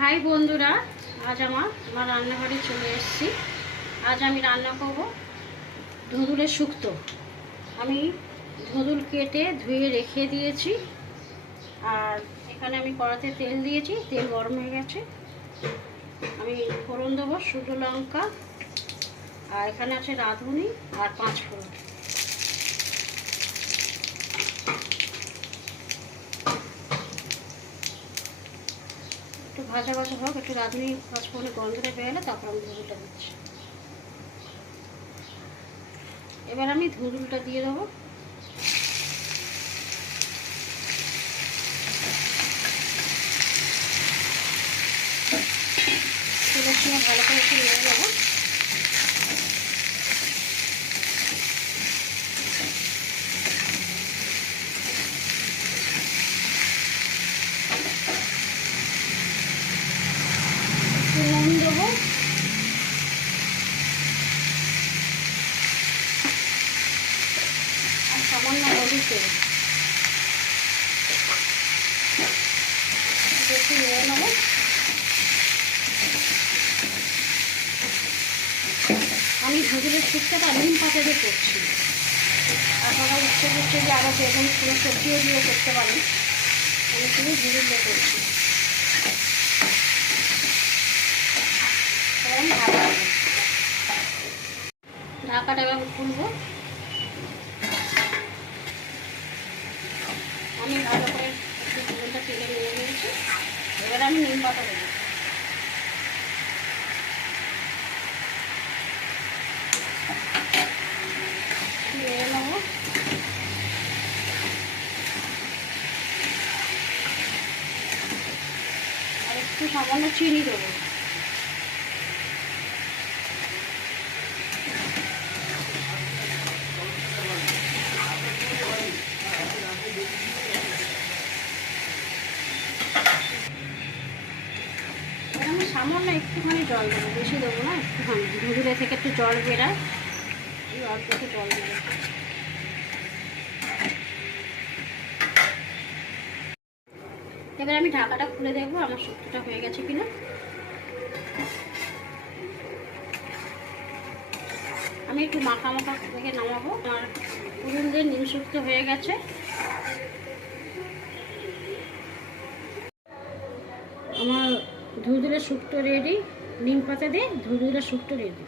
High বন্ধুরা, আজ আমার রান্নাঘরে চলে এসেছি। আজ আমি রান্না করব ধুঁদুলের শুক্তো। আমি ধুঁদুল কেটে ধুয়ে রেখে দিয়েছি। আর এখানে আমি কড়াতে তেল দিয়েছি, তেল গরম হয়ে গেছে। আমি ফোড়ন দেবো শুকনো লঙ্কা, আর এখানে আছে রাঁধুনি আর 5 ফোড়ন। একটু ভাজা ভাজা হোক, একটু রাঁধুনি 5 ফোড়নের গন্ধটা বেরোলে তারপর আমি ধুঁদুলটা দিচ্ছি। এবার আমি ধুঁদুলটা দিয়ে দেবো। তেলের সঙ্গে ভালো করে একটু নেড়ে দেবো। একটু নুন দেবো, আর সামান্য হলুদ দেবো। একটু নেড়ে নেবো। আমি ধুঁদুলের শুক্তোটা নিম পাতা দিয়ে করছি। আপনারা ইচ্ছে করছে যে আরও বেগুন কোনো সবজিও দিয়ে করতে পারেন, আমি শুধু ধুঁদুল দিয়ে করছি। এবার আমি ঢাকা দেবো। ঢাকাটা এবার খুলবো। আমি ভালো করে একটু ধুঁদুলটা তেলে নিয়ে নিয়েছি। এবার আমি নিম পাতা দেবো। নেড়ে নেবো। আর একটু সামান্য চিনি দেবো। আমি সামান্য একটুখানি জল দেবো, বেশি দেবো না, একটুখানি। ধুঁদুলে থেকে একটু জল বেরায়, এই অল্প একটু জল দেবো। এবার আমি ঢাকাটা খুলে দেখবো আমার শুক্তোটা হয়ে গেছে কিনা। আমি একটু মাখা মাখা থেকে নামাবো। আমার পুরুন দিয়ে নিম শুক্তো হয়ে গেছে। আমার ধুঁদুলের শুক্তো রেডি। নিম পাতা দিয়ে ধুঁদুলের শুক্তো রেডি।